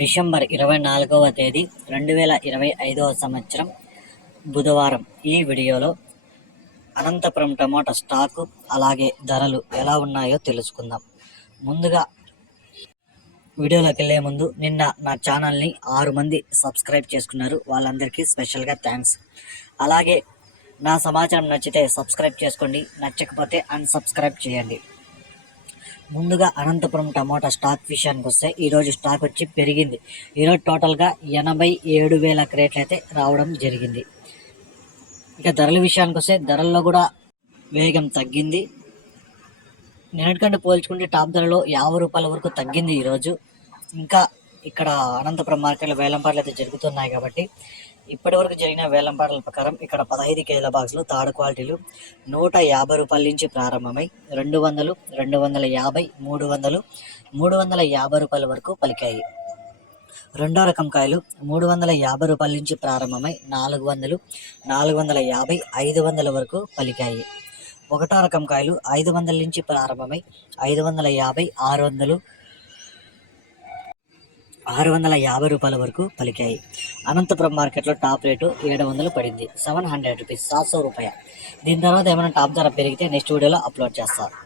December ఇరవై నాలుగవ తేదీ రెండు వేల ఇరవై ఐదవ సంవత్సరం బుధవారం. ఈ వీడియోలో అనంతపురం టమాటా స్టాకు అలాగే ధరలు ఎలా ఉన్నాయో తెలుసుకుందాం. ముందుగా వీడియోలోకి వెళ్ళే ముందు నిన్న నా ఛానల్ని ఆరు మంది సబ్స్క్రైబ్ చేసుకున్నారు. వాళ్ళందరికీ స్పెషల్గా థ్యాంక్స్. అలాగే నా సమాచారం నచ్చితే సబ్స్క్రైబ్ చేసుకోండి. నచ్చకపోతే అన్సబ్స్క్రైబ్ చేయండి. ముందుగా అనంతపురం టమోటా స్టాక్ విషయానికి వస్తే ఈరోజు స్టాక్ వచ్చి పెరిగింది. ఈరోజు టోటల్గా ఎనభై ఏడు వేల క్రేట్లు అయితే రావడం జరిగింది. ఇక ధరల విషయానికి వస్తే ధరల్లో కూడా వేగం తగ్గింది. నిన్నటికంటే పోల్చుకుంటే టాప్ ధరలో యాభై రూపాయల వరకు తగ్గింది ఈరోజు. ఇంకా ఇక్కడ అనంతపురం మార్కెట్లో వేలంపాట్లు అయితే జరుగుతున్నాయి కాబట్టి ఇప్పటి వరకు జరిగిన వేలంపాటల ప్రకారం ఇక్కడ పదహైదు కేజీల బాక్సులు తాడు క్వాలిటీలు నూట యాభై రూపాయల నుంచి ప్రారంభమై రెండు వందలు రెండు వందల యాభై మూడు వందలు మూడు వందల యాభై రూపాయల వరకు పలికాయి. రెండో రకం కాయలు మూడు వందల యాభై రూపాయల నుంచి ప్రారంభమై నాలుగు వందలు నాలుగు వందల యాభై ఐదు వందల వరకు పలికాయి. ఒకటో రకం కాయలు ఐదు వందల నుంచి ప్రారంభమై ఐదు వందల యాభై ఆరు వందలు ఆరు వందల యాభై రూపాయల వరకు పలికాయి. అనంతపురం మార్కెట్లో టాప్ రేటు ఏడు వందలు పడింది. Seven hundred rupees. సాత్ సో రూపాయ. దీని తర్వాత ఏమైనా టాప్ ధర పెరిగితే నెక్స్ట్ వీడియోలో అప్లోడ్ చేస్తాను